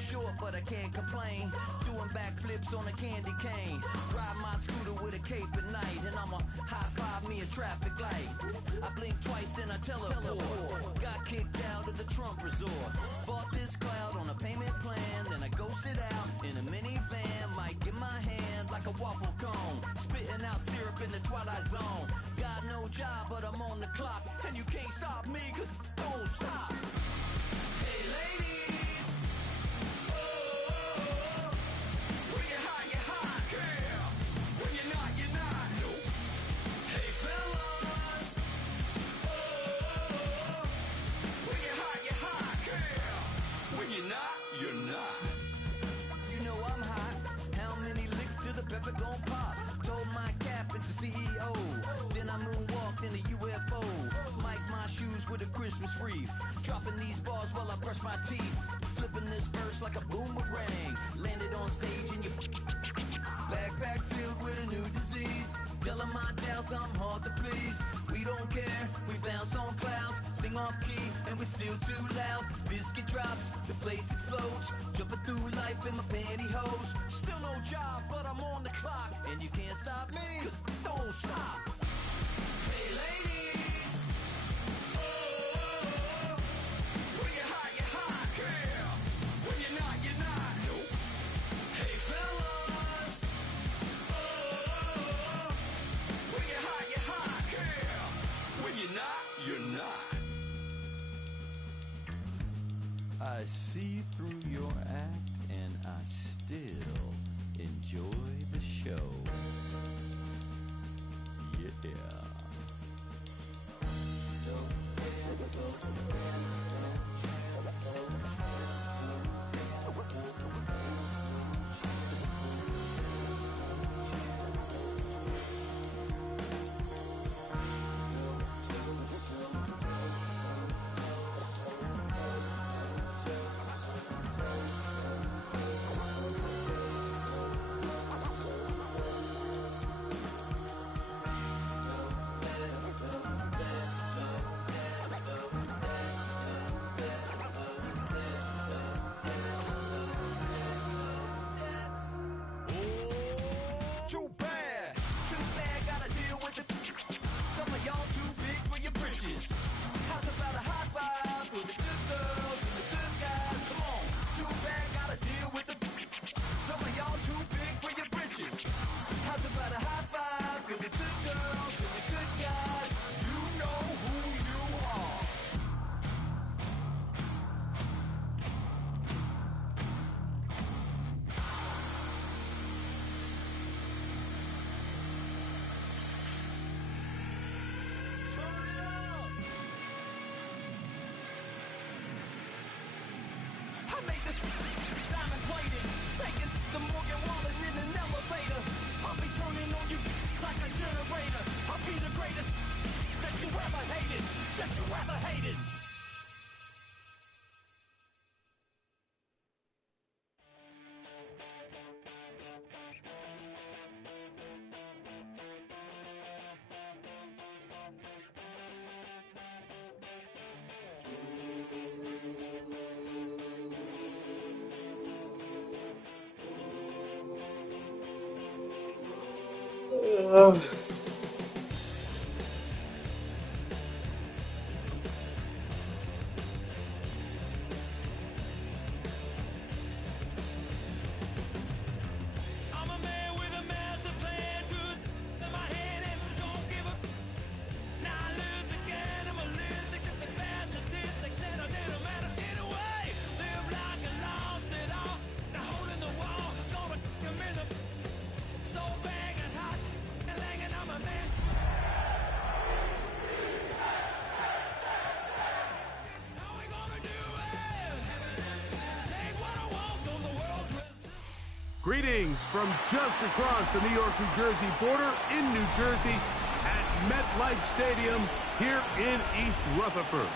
short, but I can't complain. Doing backflips on a candy cane. Ride my scooter with a cape at night, and I'ma high-five me a traffic light. I blink twice, then I teleport. Got kicked out of the Trump resort. Bought this cloud on a payment plan, then I ghosted out in a minivan. Mic in my hand like a waffle cone, spitting out syrup in the twilight zone. Got no job, but I'm on the clock, and you can't stop me, cause don't stop. Hey ladies, oh, when you're hot, girl. When you're not, no. Hey fellas, oh, when you're hot, girl. When you're not, you're not. You know I'm hot. How many licks till the pepper gon' pop? Told my cap it's the CEO. Then I moonwalked in a UFO. Mic my shoes with a Christmas wreath. Dropping these bars while I brush my teeth. Flipping this verse like a boomerang. Landed on stage in your backpack filled with a new disease. Telling my doubts I'm hard to please. We don't care, we bounce on clouds. Sing off key and we're still too loud. Biscuit drops, the place explodes. Jumping through life in my pantyhose. Still no job, but I'm on the clock. And you can't stop me, cause don't stop. Hey ladies, oh, when you're hot, girl. When you're not, no. Hey fellas, oh, when you're hot, girl. When you're not, you're not. I see through your act and I still enjoy the show. Yeah. Too bad, gotta deal with it. Some of y'all too big for your britches. How's about a high five for the good girls and the good guys? Come on, too bad, gotta deal with it. Some of y'all too big for your britches. How's about a high five for the good girls and the good guys? You know who you are. I made this diamond plated, taking the Morgan Wallen in an elevator. I'll be turning on you like a generator. I'll be the greatest that you ever hated. I'm a man with a massive plan, good in my head and don't give a. Now I lose again, I'm a losing cause the bad statistics and I didn't matter anyway. Live like I lost it all, the hole in the wall, gonna come in the so bang and hot and langing, I'm a man. How we gonna do it? Take what I want on the world's resistance. Greetings from just across the New York-New Jersey border in New Jersey at MetLife Stadium here in East Rutherford.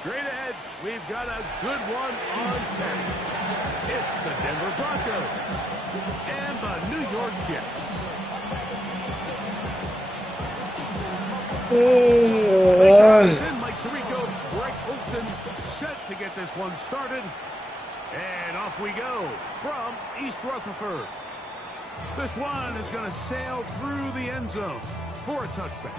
Straight ahead, we've got a good one on Saturday. It's the Denver Broncos and the New York Jets. Mike Tirico, Greg Olson set to get this one started. And off we go from East Rutherford. This one is going to sail through the end zone for a touchback.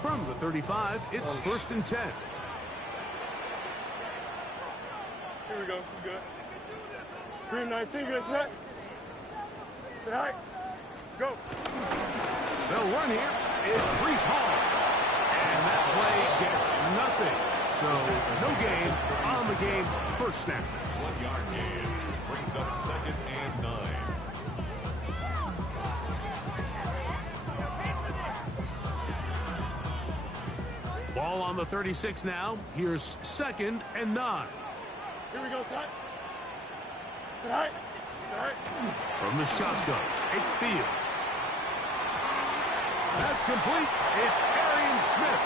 From the 35, it's 1st and 10. Here we go. We good. Green 19, get us back. All right. Go. They'll run here. It's Breece Hall. And that play gets nothing. So no gain on the game's first snap. 1 yard gain. Brings up 2nd and 9. Ball on the 36 now. Here's 2nd and 9. Here we go, son. All right. All right. From the shotgun, it's Fields. That's complete. It's Arian Smith.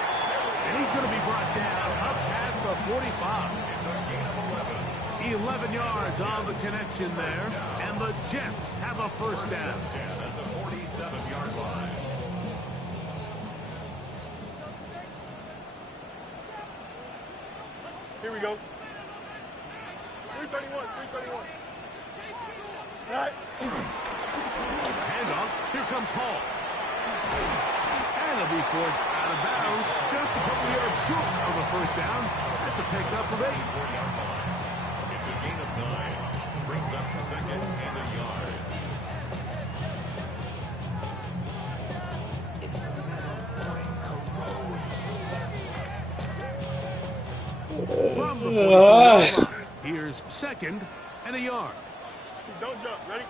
And he's going to be brought down up past the 45. It's a gain of 11. 11 yards on the connection there. And the Jets have a first down. 10 at the 47-yard line. Here we go. 331, 331. All right. Handoff. Here comes Hall. And he'll be forced out of bounds just a couple yards short of a first down. That's a pickup of 8. 4-yard line. It's a gain of 9. Brings up 2nd and a yard. From the 45 line, here's 2nd and a yard. Don't jump. Ready?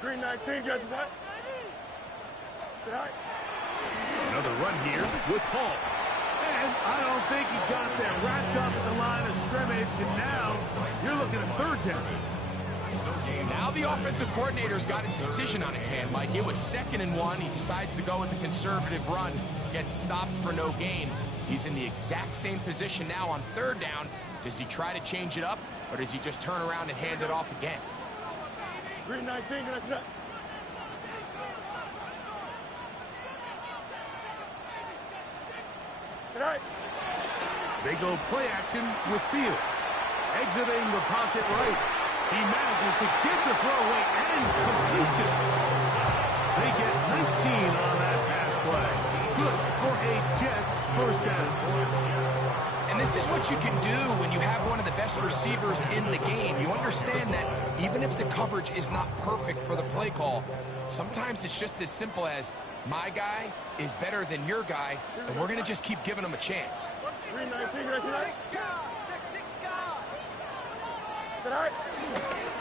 Green 19, get us back. All right. Another run here with Hall. And I don't think he got that wrapped up at the line of scrimmage. And now you're looking at 3rd down. Now the offensive coordinator's got a decision on his hand, Mike. It was 2nd and 1. He decides to go with a conservative run, gets stopped for no gain. He's in the exact same position now on 3rd down. Does he try to change it up, or does he just turn around and hand it off again? Green 19, get us back. All right. They go play action with Fields. Exiting the pocket right. He manages to get the throwaway and completes it. They get 19 on that pass play. Good for a Jets first down. And this is what you can do when you have one of the best receivers in the game. You understand that even if the coverage is not perfect for the play call, sometimes it's just as simple as my guy is better than your guy, and we're going to just keep giving him a chance. Green 19, get us back. All right.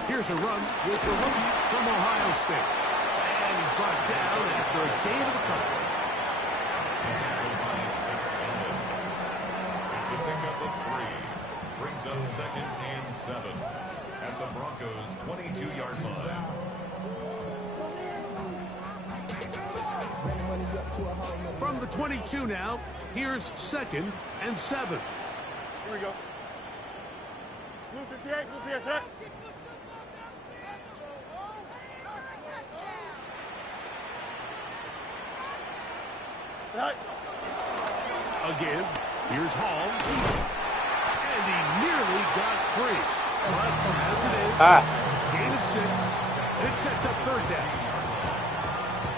Here's a run with the rookie from Ohio State. And he's brought down after a gain of a couple. It's a pickup of 3. Brings up 2nd and 7 at the Broncos' 22-yard line. From the 22 now, here's 2nd and 7. Here we go. Blue 58, blue 58, right? Right. Again, here's Hall. And he nearly got free. But as it is, gain of 6. It sets up 3rd down.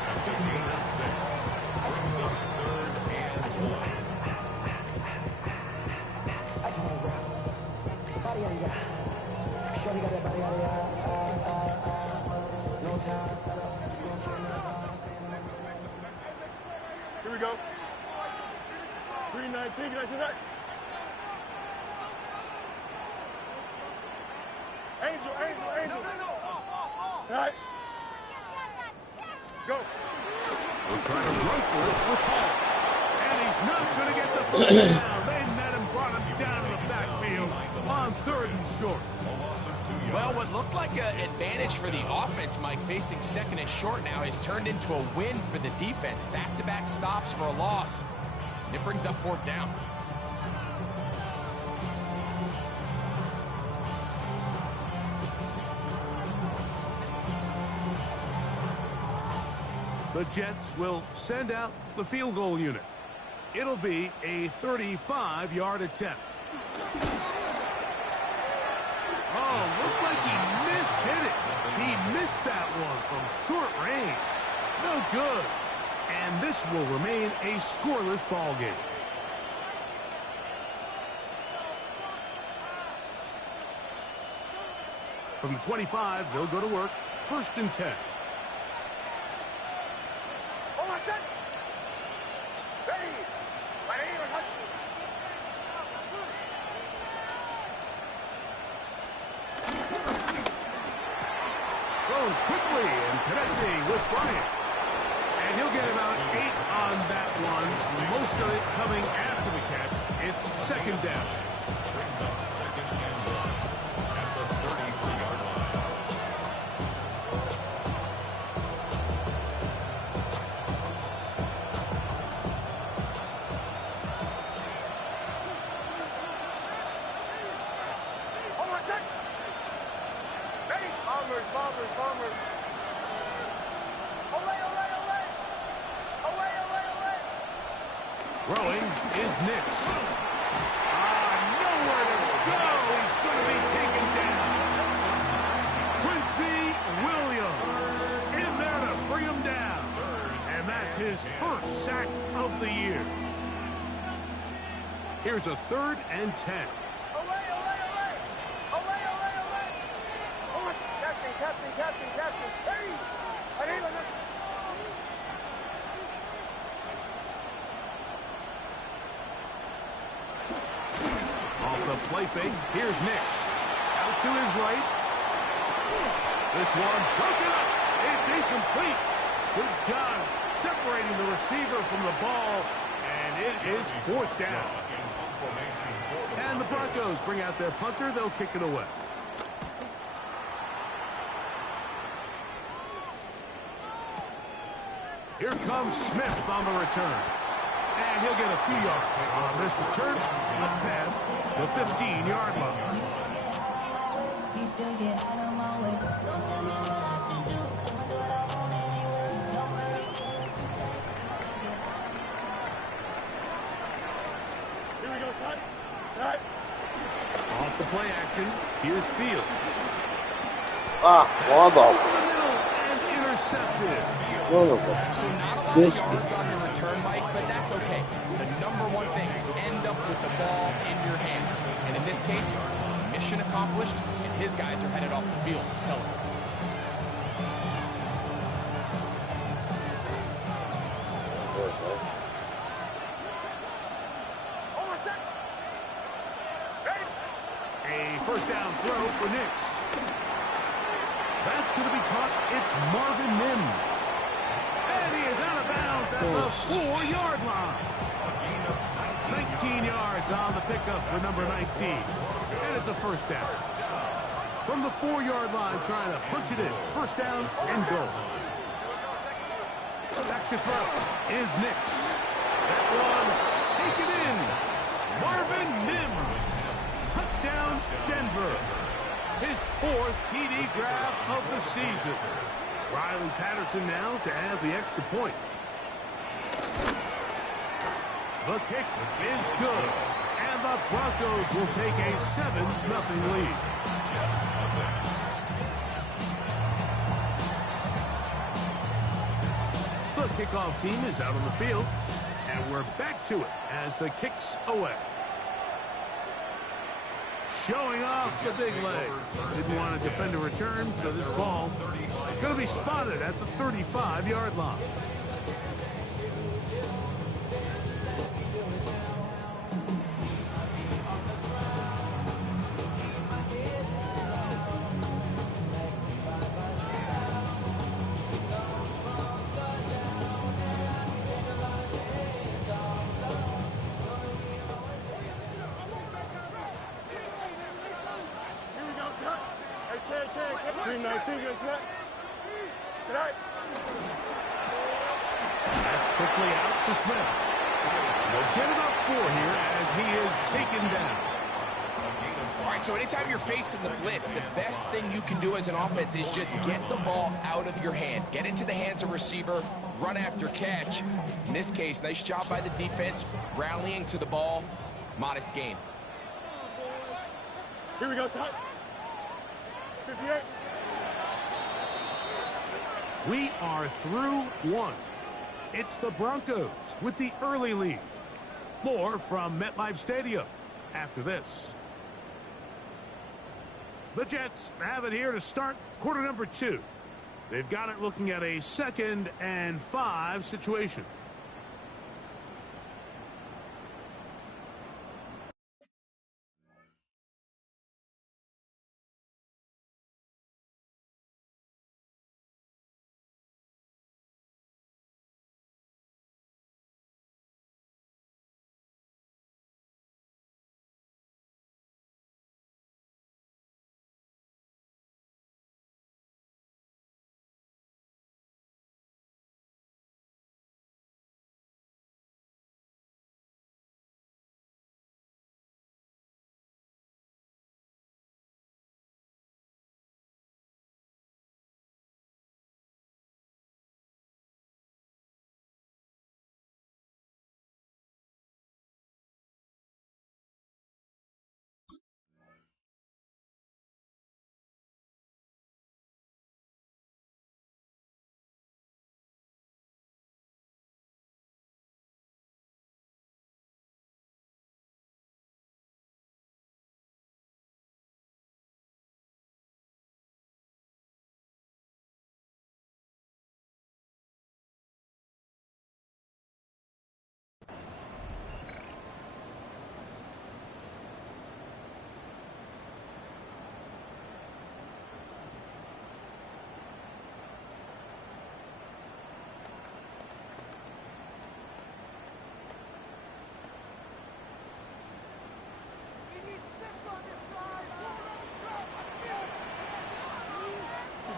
That's a gain of 6. Brings up 3rd and 1. Here we go. Green 19, can I see that? Angel, Angel, Angel. All right. Go. We'll try to run for it with Hall. And he's not going to get the first down. They met him, brought him down to the backfield on 3rd and short. Well, what looked like an advantage for the offense, Mike, facing 2nd and short now, has turned into a win for the defense. Back-to-back stops for a loss. And it brings up 4th down. The Jets will send out the field goal unit. It'll be a 35-yard attempt. Oh, looked like he mishit it. He missed that one from short range. No good. And this will remain a scoreless ball game. From the 25, they'll go to work. 1st and 10. Going quickly and connecting with Bryant. And he'll get about 8 on that one. Most of it coming after the catch. It's 2nd down. Brings up 2nd and 1 at the 33-yard line. Bombers. Throwing is Nix. Nowhere to go. He's going to be taken down. Quincy Williams in there to bring him down. And that's his 1st sack of the year. Here's a 3rd and 10. Captain. Hey! Off the play fake, here's Nix. Out to his right. This one broken up. It's incomplete. Good job separating the receiver from the ball. And it is 4th down. And the Broncos bring out their punter. They'll kick it away. Here comes Smith on the return. And he'll get a few yards on this return. Up past the 15-yard line. Here we go, son. Right. Off the play action, here's Fields. One ball. Over the middle and intercepted. So not a lot of yards on the return, Mike, but that's okay. The number one thing, end up with the ball in your hands. And in this case, mission accomplished, and his guys are headed off the field to celebrate. A 1st down throw for Nix. That's going to be caught. It's Marvin Mims. And he is out of bounds at the 4-yard line. 19 yards on the pickup for number 19. And it's a 1st down. From the 4-yard line, trying to punch it in. 1st down and goal. Back to throw is Nix. That one, take it in. Marvin Mims. Touchdown, Denver. His 4th TD grab of the season. Riley Patterson now to add the extra point. The kick is good. And the Broncos will take a 7-0 lead. The kickoff team is out on the field. And we're back to it as the kick's away. Showing off the big leg. Didn't want to defend a return, so this ball going to be spotted at the 35-yard line. That's quickly out to Smith. They'll get about 4 here as he is taken down. All right, so anytime you're facing the blitz, the best thing you can do as an offense is just get the ball out of your hand. Get into the hands of receiver, run after catch. In this case, nice job by the defense, rallying to the ball. Modest gain. Here we go, son. 58. We are through 1. It's the Broncos with the early lead. More from MetLife Stadium after this. The Jets have it here to start quarter number 2. They've got it looking at a 2nd and 5 situation.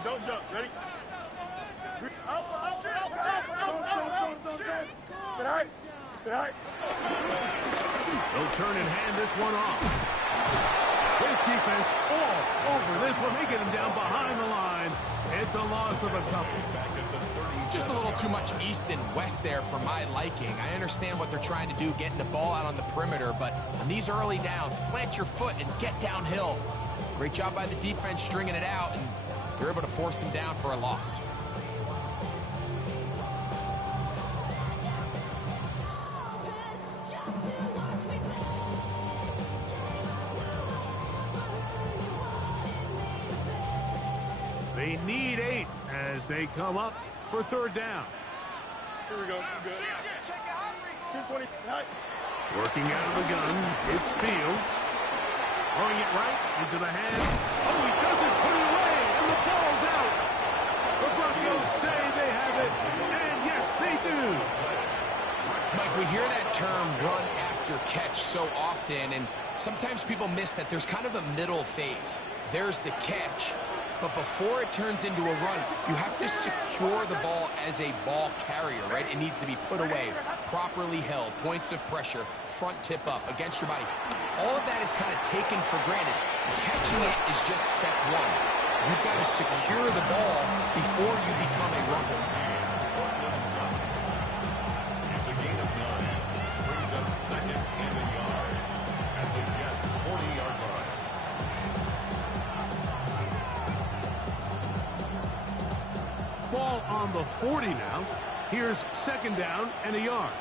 Don't jump. Ready? Out. Sit high. They'll turn and hand this one off. This defense all over this one, making him down behind the line. It's a loss of a couple. Just a little too much east and west there for my liking. I understand what they're trying to do, getting the ball out on the perimeter, but on these early downs, plant your foot and get downhill. Great job by the defense stringing it out, and you're able to force him down for a loss. They need 8 as they come up for 3rd down. Here we go. Good. 220. Working out of the gun, it's Fields. Throwing it right into the hand. Oh, he doesn't put it away, and the ball's out. The Broncos say they have it, and yes, they do. Mike, we hear that term run after catch so often, and sometimes people miss that there's kind of a middle phase. There's the catch, but before it turns into a run, you have to secure the ball as a ball carrier, right? It needs to be put away, properly held, points of pressure, front tip up against your body. All of that is kind of taken for granted. Catching it is just step 1. You've got to secure the ball before you become a runner. It's a gain of 9. Brings up 2nd and a yard at the Jets' 40-yard line. Ball on the 40 now. Here's 2nd down and a yard.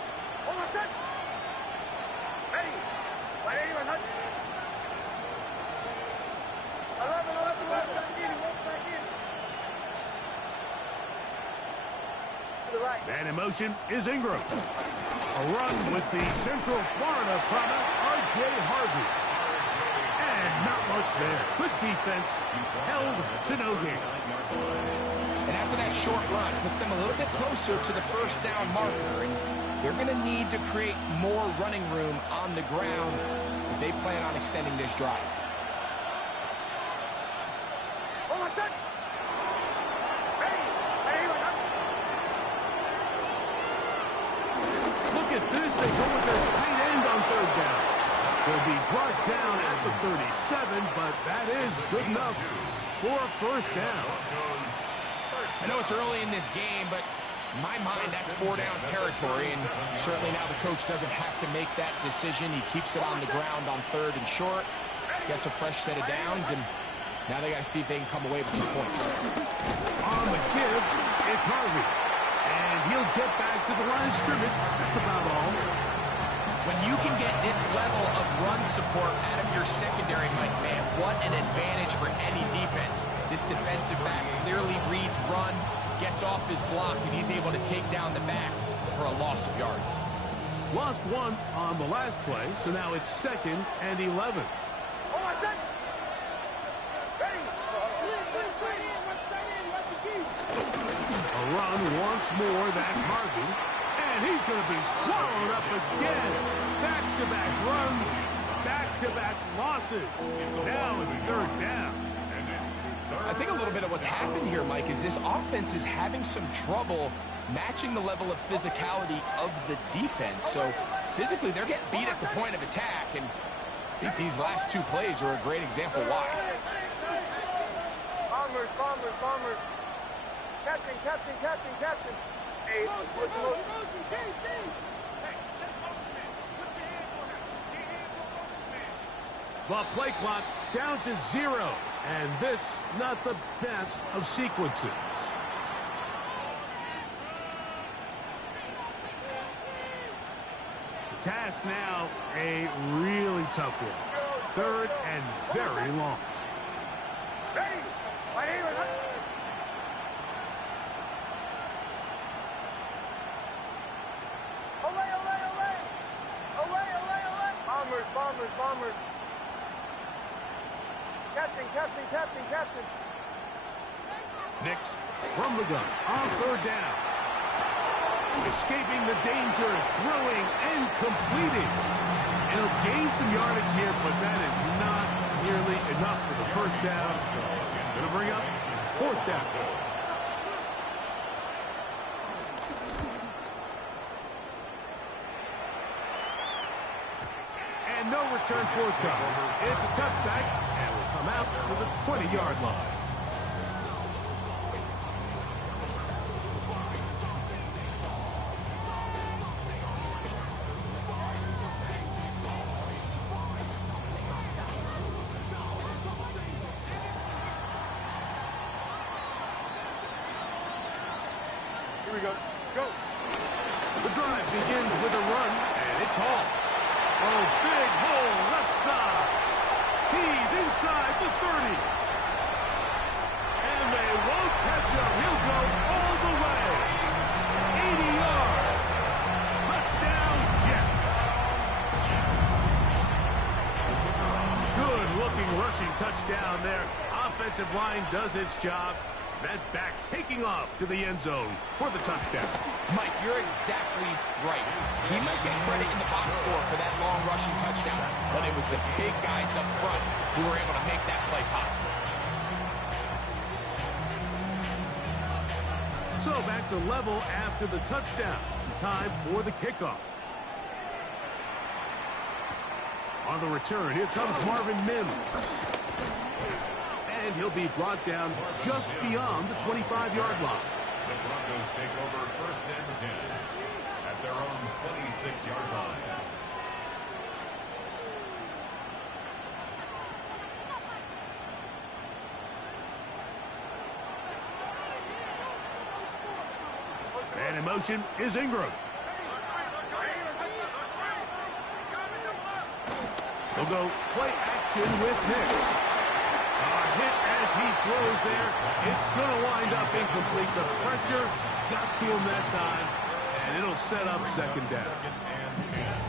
Man in motion is Ingram. A run with the Central Florida product, R.J. Harvey. And not much there. Good defense, held to no gain. And after that short run, puts them a little bit closer to the 1st down marker. And they're going to need to create more running room on the ground if they plan on extending this drive. Look at this. They go with their down at the 37, but that is good enough for a first down. I know it's early in this game, but in my mind, that's 4-down territory, and certainly now the coach doesn't have to make that decision. He keeps it on the ground on 3rd and short, gets a fresh set of downs, and now they got to see if they can come away with some points. On the give, it's Harvey, and he'll get back to the line of scrimmage. That's about all. When you can get this level of run support out of your secondary, Mike, man, what an advantage for any defense. This defensive back clearly reads run, gets off his block, and he's able to take down the back for a loss of yards. Lost 1 on the last play, so now it's 2nd and 11. A run once more, that's Harvey. And he's going to be swallowed up again. Back-to-back runs, back-to-back losses. Now it's 3rd down. I think a little bit of what's happened here, Mike, is this offense is having some trouble matching the level of physicality of the defense. So physically, they're getting beat at the point of attack, and I think these last 2 plays are a great example why. Bombers, bombers, bombers. Captain, captain, captain, captain. Hey, listen, The play clock down to 0, and this not the best of sequences. The task now a really tough one. 3rd and very long. Ready? My name is... Olay, olay, olay! Olay, olay, olay! Bombers, bombers, bombers. Captain, captain, captain, captain. Nix from the gun on 3rd down. Escaping the danger, throwing and completing. And he'll gain some yardage here, but that is not nearly enough for the first down. It's going to bring up 4th down. And no return forthcoming. It's a touchback, and will come out to the 20-yard line. Here we go. Go. The drive begins with a run, and it's Hall. Oh, big hole, left side. He's inside the 30. And they won't catch him. He'll go all the way. 80 yards. Touchdown, Jets. Good-looking rushing touchdown there. Offensive line does its job. That back taking off to the end zone for the touchdown. Mike, you're exactly right. He might get credit in the box score for that long rushing touchdown, but it was the big guys up front who were able to make that play possible. So back to level after the touchdown. Time for the kickoff. On the return, here comes Marvin Mims. And he'll be brought down just beyond the 25-yard line. The Broncos take over 1st and 10 at their own 26-yard line. And in motion is Ingram. They'll go play action with Nix. Hit as he throws there. It's going to wind up incomplete. The pressure got to him that time, and it'll set up 2nd down.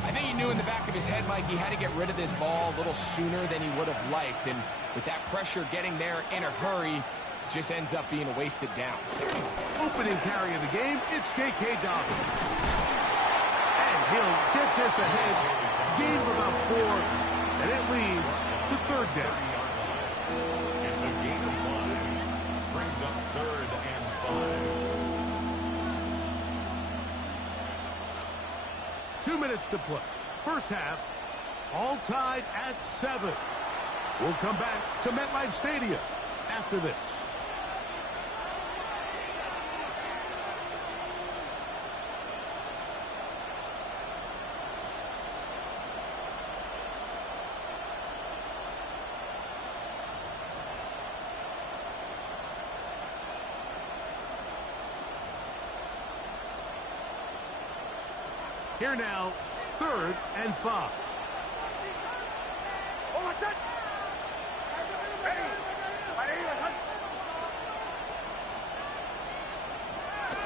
I think he knew in the back of his head, Mike, he had to get rid of this ball a little sooner than he would have liked. And with that pressure getting there in a hurry, it just ends up being a wasted down. Opening carry of the game, it's J.K. Dobbins. And he'll get this ahead. Gain of about 4, and it leads to 3rd down. It's a gain of 5. Brings up 3rd and 5. 2 minutes to play. First half, all tied at 7. We'll come back to MetLife Stadium after this. Here now, 3rd and 5.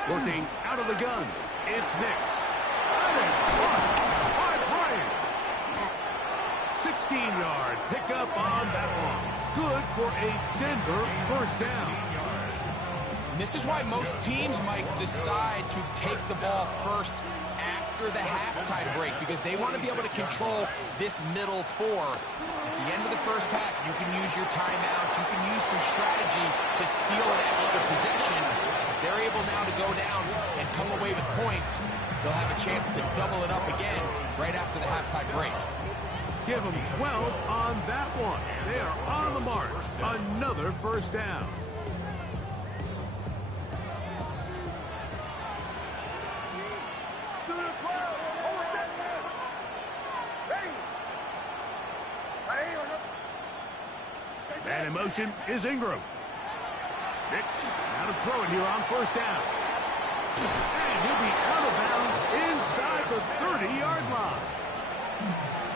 Working out of the gun, it's Nix. That is caught by Bryant. 16-yard pickup on that one. Good for a Denver first down. And this is why most teams might decide to take the ball first after the halftime break, because they want to be able to control this middle 4. At the end of the first half, you can use your timeouts, you can use some strategy to steal an extra possession. If they're able now to go down and come away with points, they'll have a chance to double it up again right after the halftime break. Give them 12 on that one. They are on the mark. Another first down. And in motion is Ingram. Nix now to throw it here on first down. And he'll be out of bounds inside the 30-yard line.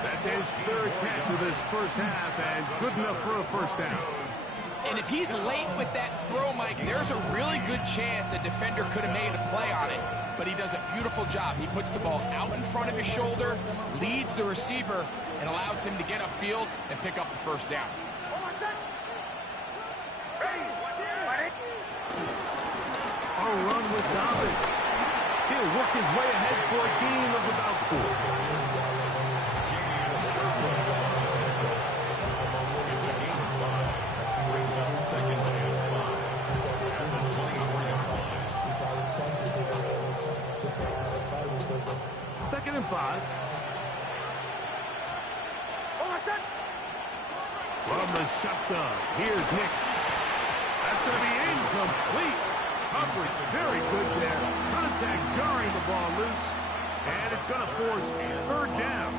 That's his 3rd catch of this first half, and good enough for a first down. And if he's late with that throw, Mike, there's a really good chance a defender could have made a play on it. But he does a beautiful job. He puts the ball out in front of his shoulder, leads the receiver, and allows him to get upfield and pick up the first down. A run with Dobbins. He'll work his way ahead for a gain of about 4. It's a gain of 5. Brings up 2nd and 5 at the 23-yard line. 2nd and 5. From the shotgun, here's Nix. That's going to be incomplete. Coverage very good there. Contact jarring the ball loose. And it's going to force 3rd down.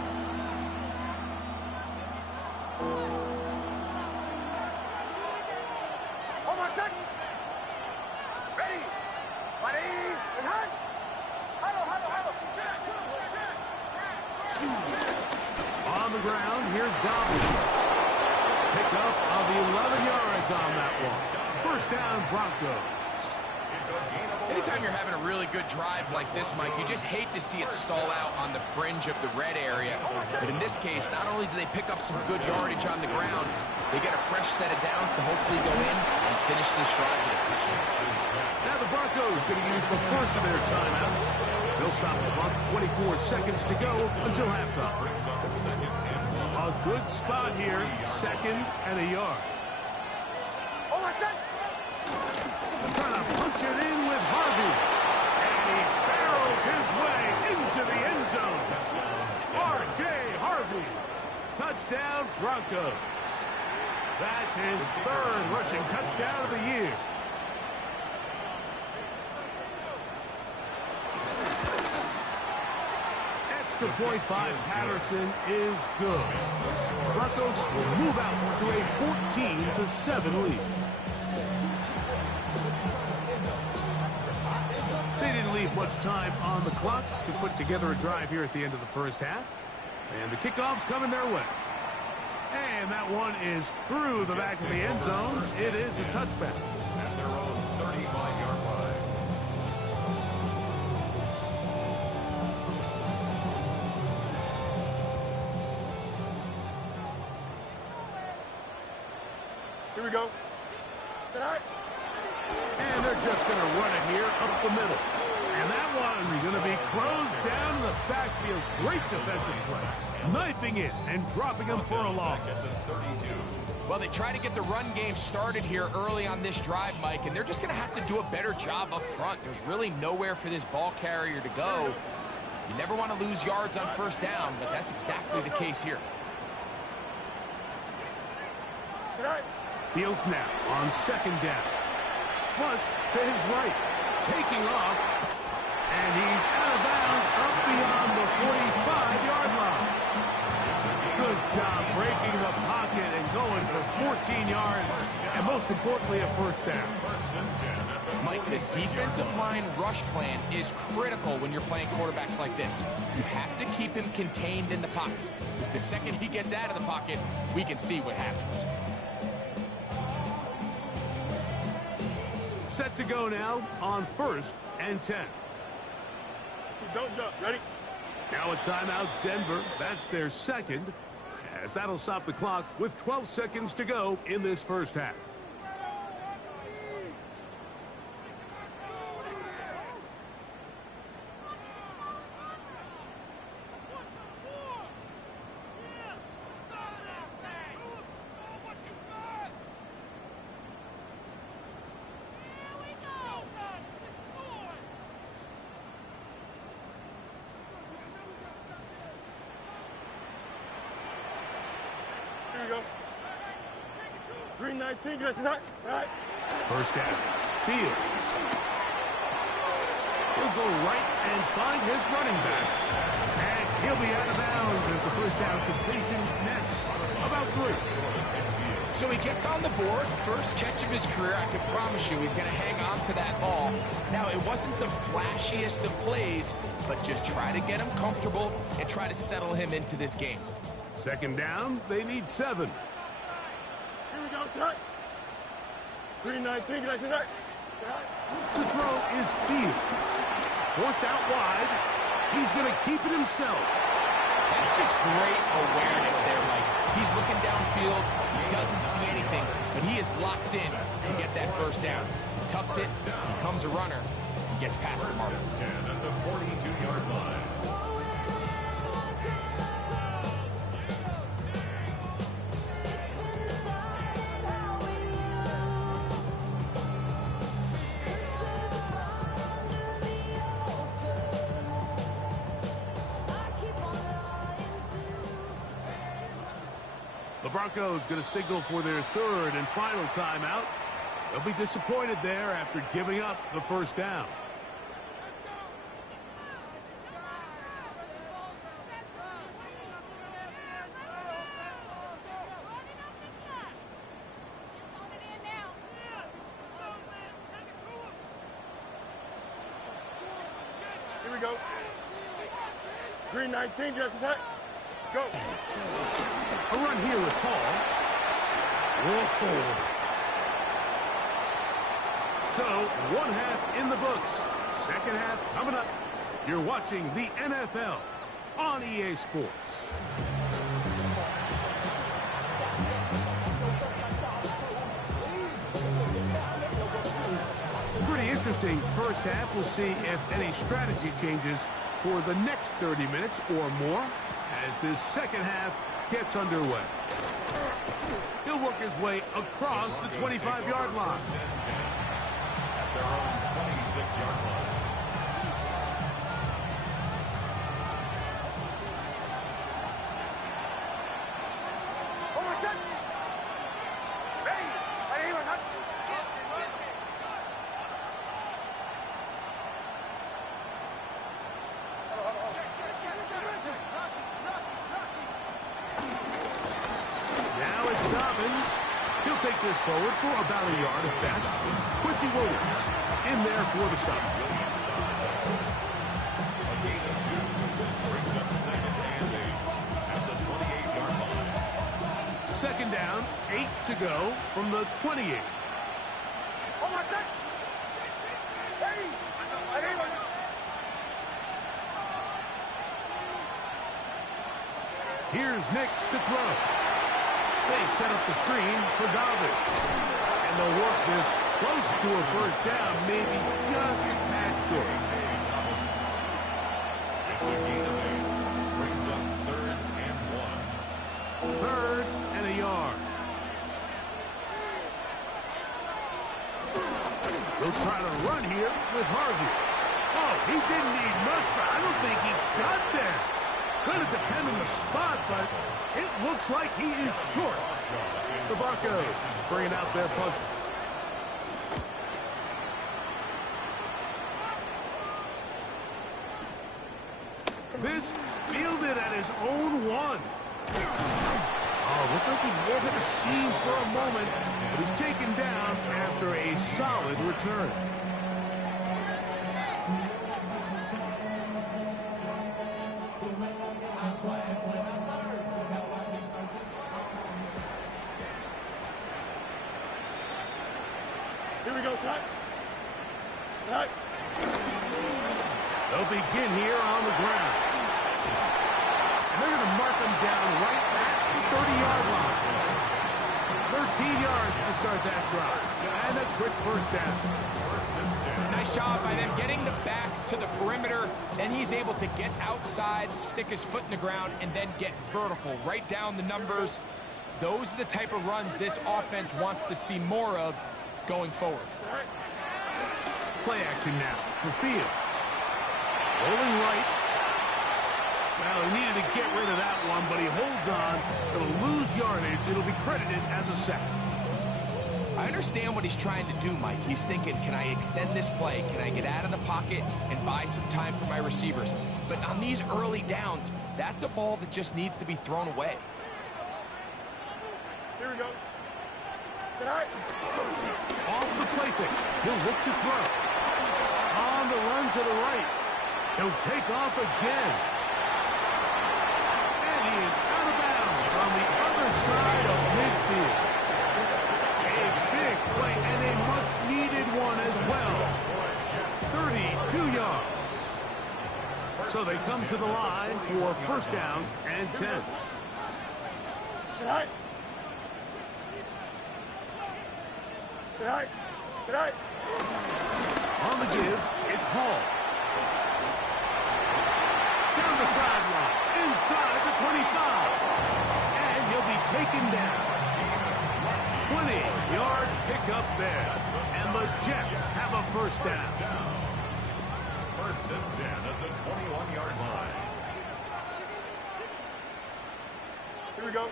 On the ground, here's Dobbins. Pick up of 11 yards on that one. First down, Broncos. Anytime you're having a really good drive like this, Mike, you just hate to see it stall out on the fringe of the red area. But in this case, not only do they pick up some good yardage on the ground, they get a fresh set of downs to hopefully go in and finish this drive with a touchdown. Now the Broncos going to use the first of their timeouts. They'll stop the clock, 24 seconds to go until halftime. A good spot here, 2nd and a yard. Trying to punch it in with Harvey. And he barrels his way into the end zone. R.J. Harvey. Touchdown, Broncos. That's his 3rd rushing touchdown of the year. Extra point by Patterson is good. Broncos move out to a 14-7 lead. They didn't leave much time on the clock to put together a drive here at the end of the first half. And the kickoff's coming their way. And that one is through the back of the end zone. It is a touchback. At their own 35-yard line. Here we go. And they're just going to run it here up the middle. And that one going to be closed down in the backfield. Great defensive play. Knifing it and dropping him for a loss. Well, they try to get the run game started here early on this drive, Mike, and they're just going to have to do a better job up front. There's really nowhere for this ball carrier to go. You never want to lose yards on first down, but that's exactly the case here. Fields now on second down. Flush to his right. Taking off. And he's out of bounds up beyond the 45-yard line. Good job breaking the pocket and going for 14 yards. And most importantly, a first down. Mike, the defensive line rush plan is critical when you're playing quarterbacks like this. You have to keep him contained in the pocket, because the second he gets out of the pocket, we can see what happens. Set to go now on 1st and 10. Don't jump. Ready? Now a timeout, Denver. That's their second, as that'll stop the clock with 12 seconds to go in this first half. Here we go. Green 19, get that. Right. First down. Fields. He'll go right and find his running back. And he'll be out of bounds as the first down completion nets about 3. So he gets on the board, first catch of his career. I can promise you he's going to hang on to that ball. Now, it wasn't the flashiest of plays, but just try to get him comfortable and try to settle him into this game. Second down, they need 7. Here we go, set. Green 19, get that. The throw is Fields. Forced out wide. He's going to keep it himself. That's just great awareness there, Mike. He's looking downfield. He doesn't see anything, but he is locked in to get that first down. He tucks it, becomes a runner, and gets past the mark. 10 at the 42-yard line. The Broncos going to signal for their third and final timeout. They'll be disappointed there after giving up the first down. Here we go. Green 19, get that. Go. A run here with Paul. Whoa. So, one half in the books. Second half coming up. You're watching the NFL on EA Sports. Pretty interesting first half. We'll see if any strategy changes for the next 30 minutes or more as this second half gets underway. He'll work his way across the 25-yard line. At their own 26-yard line. Now it's Dobbins. He'll take this forward for about a yard at best. Quincy Williams in there for the stop. A gain of 2 brings up second and 8 at the 28-yard line. Second down, 8 to go from the 28. Here's Nix to throw. They set up the screen for Dobbins. And they'll work this close to a first down, maybe just a tad short. It's a gain of 8. Brings up 3rd and 1. 3rd and a yard. They'll try to run here with Harvey. Oh, he didn't need much, but I don't think he got there. Could have depended on the spot, but it looks like he is short. The Broncos bringing out their punches. This fielded at his own one. Oh, looked like he wanted a seam for a moment, but he's taken down after a solid return. Here we go, Snap. Snap. They'll begin here on the ground. And they're going to mark them down right at the 30-yard line. 13 yards to start that drive. And a quick first down. Nice job by them getting the back to the perimeter. Then he's able to get outside, stick his foot in the ground, and then get vertical. Right down the numbers. Those are the type of runs this offense wants to see more of going forward. Play action now for Fields. Rolling right. Well, he needed to get rid of that one, but he holds on. It'll lose yardage. It'll be credited as a sack. I understand what he's trying to do, Mike. He's thinking, can I extend this play? Can I get out of the pocket and buy some time for my receivers? But on these early downs, that's a ball that just needs to be thrown away. Here we go. Tonight. Off the play fake. He'll look to throw. On the run to the right. He'll take off again. And he is out of bounds on the other side of midfield. A big play and a much-needed one as well. 32 yards. So they come to the line for first down and 10. Tonight. Tonight. Tonight. On the give, it's Hall. Down the sideline, inside the 25. And he'll be taken down. 20-yard pickup there. And the Jets have a first down. First and 10 at the 21-yard line. Here we go.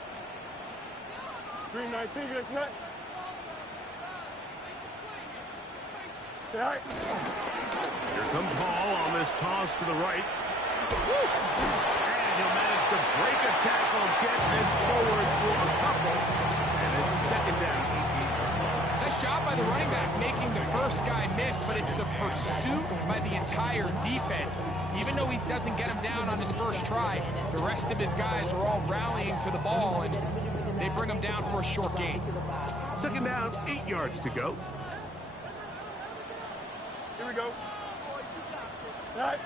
Green 19, get us net. Tonight. Here comes Hall on this toss to the right. And he'll manage to break a tackle, get this forward for a couple. And it's second down. Nice job by the running back making the first guy miss, but it's the pursuit by the entire defense. Even though he doesn't get him down on his first try, the rest of his guys are all rallying to the ball, and they bring him down for a short gain. Second down, 8 yards to go. Here we go. Tonight.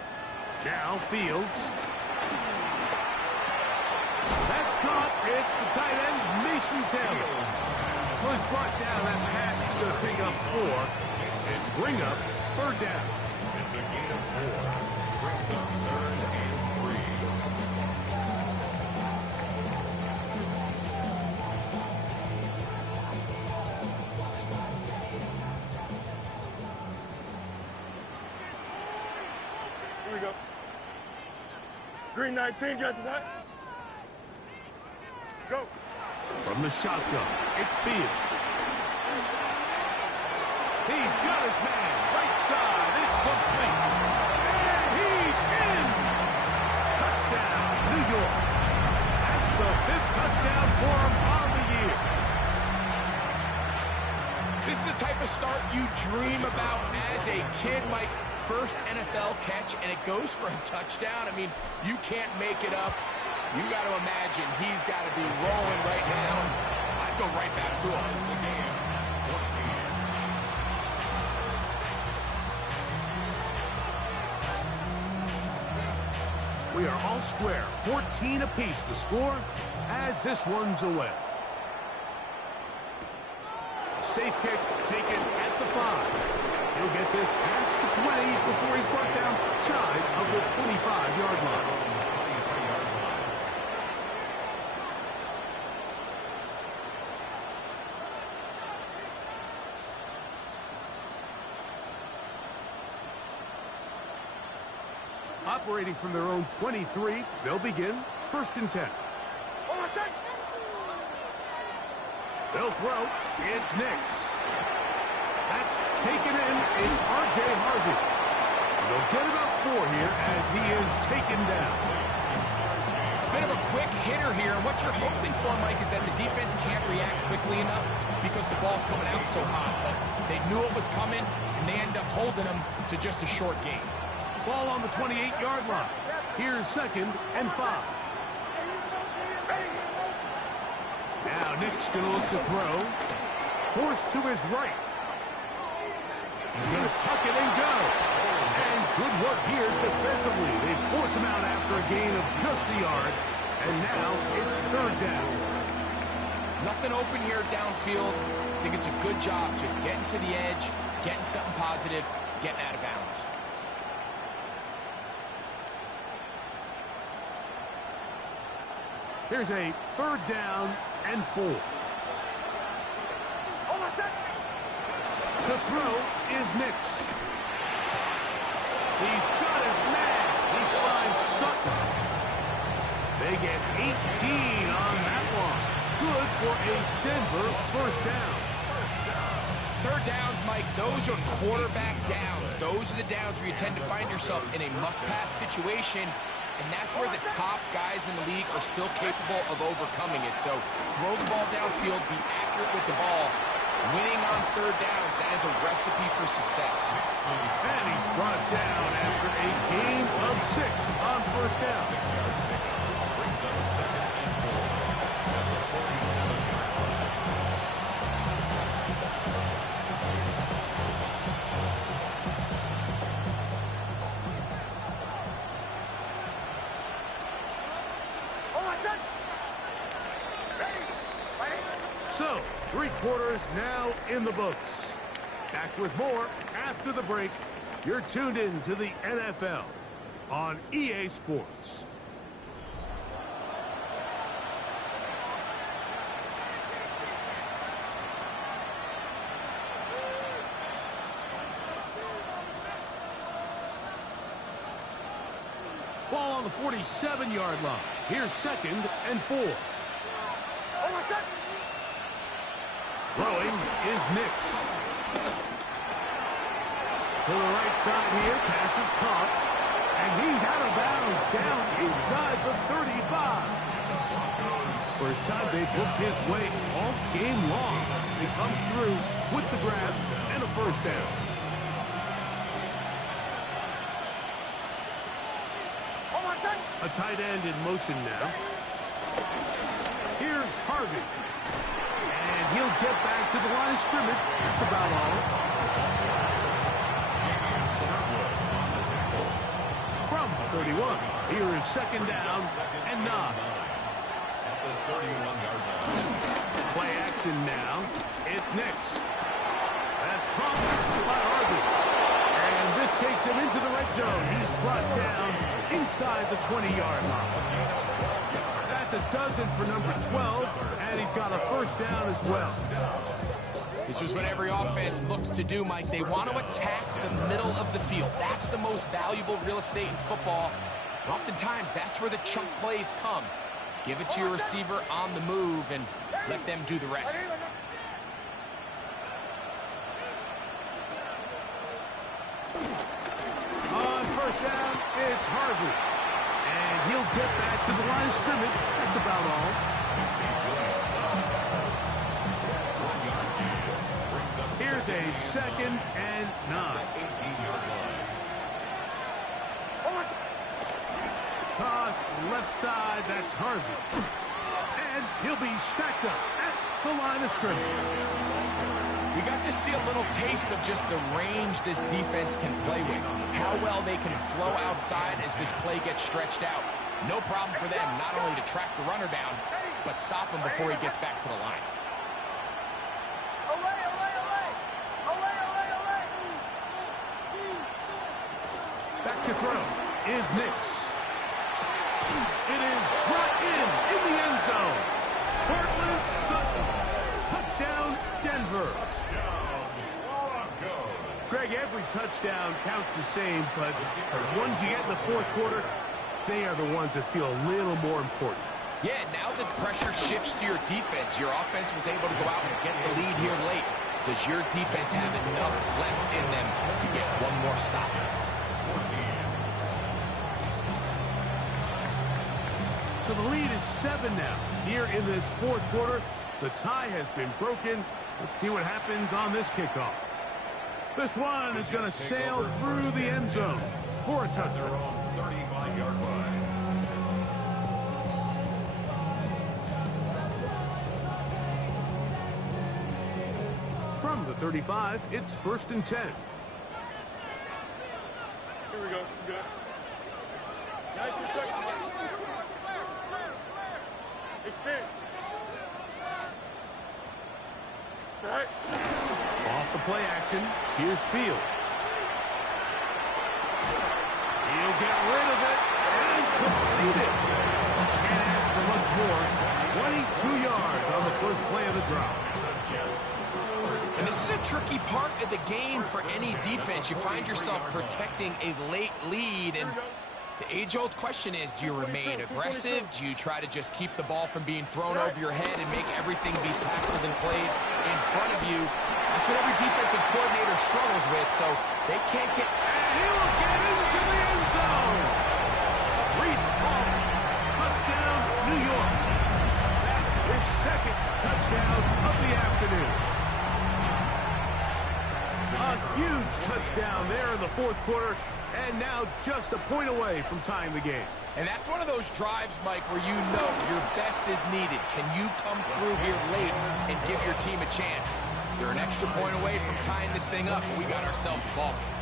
Now Fields. That's caught. It's the tight end, Mason Taylor. Well, he's brought down. That pass is going to pick up 4 and bring up third down. It's a gain of 4. Brings up third and 3. Here we go. Green 19, get us that. Go. From the shotgun, it's Fields. He's got his man. Right side. It's complete. And he's in. Touchdown, New York. That's the 5th touchdown for him on the year. This is the type of start you dream about as a kid, Mike. First NFL catch, and it goes for a touchdown. I mean, you can't make it up. You got to imagine he's got to be rolling right now. I'd go right back to him. We are all square. 14 apiece the score as this one's away. Safe kick taken at the 5. He'll get this past the 20 before he's brought down shy of the 25-yard line. Operating from their own 23, they'll begin first and 10. Hold on a second. They'll throw. It's Nix. That's taken in. It's R.J. Harvey. They'll get about 4 here as he is taken down. Bit of a quick hitter here. What you're hoping for, Mike, is that the defense can't react quickly enough because the ball's coming out so hot. But they knew it was coming, and they end up holding them to just a short gain. Ball on the 28-yard line. Here's 2nd and 5. Now Nick's going to look to throw. Forced to his right. He's going to tuck it and go. And good work here defensively. They force him out after a gain of just a yard. And now it's 3rd down. Nothing open here downfield. I think it's a good job just getting to the edge, getting something positive, getting out of bounds. Here's a 3rd down and 4. To throw is Nix. He's got his man. He finds Sutton. They get 18 on that one. Good for a Denver 1st down. 3rd downs, Mike, those are quarterback downs. Those are the downs where you tend to find yourself in a must-pass situation, and that's where the top guys in the league are still capable of overcoming it. So throw the ball downfield, be accurate with the ball. Winning on 3rd downs, that is a recipe for success. And he's brought down after a gain of 6 on 1st down. 6-yard pickup brings up 2nd and 4 at the 47-yard line. So, 3 quarters now in the books. Back with more after the break. You're tuned in to the NFL on EA Sports. Ball on the 47-yard line. Here's 2nd and 4. Throwing is Nix. To the right side here, pass is caught. And he's out of bounds, down inside the 35. First time they've looked his way all game long. He comes through with the grab and a 1st down. A tight end in motion now. Here's Harvey. And he'll get back to the line of scrimmage. That's about all. From the 31, here is 2nd down and 9. At the 31-yard line. Play action now. It's Nix. That's caught by Harvey. And this takes him into the red zone. He's brought down inside the 20-yard line. That's a dozen for number 12, and he's got a 1st down as well. This is what every offense looks to do, Mike. They want to attack the middle of the field. That's the most valuable real estate in football. And oftentimes, that's where the chunk plays come. Give it to your receiver on the move and let them do the rest. On 1st down, it's Harvey. And he'll get back to the line of scrimmage. That's about all. Here's a 2nd and 9. 18-yard line. Toss left side, that's Harvey. And he'll be stacked up at the line of scrimmage. We got to see a little taste of just the range this defense can play with. How well they can flow outside as this play gets stretched out. No problem for them not only to track the runner down, but stop him before he gets back to the line. Back to throw is Nix. It is brought in the end zone. Cortland Sutton. Touchdown, Denver. Greg, every touchdown counts the same, but the ones you get in the 4th quarter, they are the ones that feel a little more important. Yeah, now the pressure shifts to your defense. Your offense was able to go out and get the lead here late. Does your defense have enough left in them to get one more stop? 14. So the lead is 7 now. Here in this fourth quarter, the tie has been broken. Let's see what happens on this kickoff. This one is going to sail through the end zone for a touchdown. Their own 35-yard line. From the 35, it's 1st and 10. Here we go. Good. Nice instruction. Extend. It's all right. Off the play action, here's Fields. He'll get rid of it and complete it. Can't ask for much more. 22 yards on the first play of the drive. And this is a tricky part of the game for any defense. You find yourself protecting a late lead, and the age-old question is, do you remain aggressive? Do you try to just keep the ball from being thrown over your head and make everything be tackled and played in front of you? That's what every defensive coordinator struggles with, so they can't get... And he will get into the end zone! Reese Hall, touchdown, New York. That is second touchdown of the afternoon. A huge touchdown there in the fourth quarter, and now just a point away from tying the game. And that's one of those drives, Mike, where you know your best is needed. Can you come through here late and give your team a chance? You're an extra point away from tying this thing up, and we got ourselves a ball game.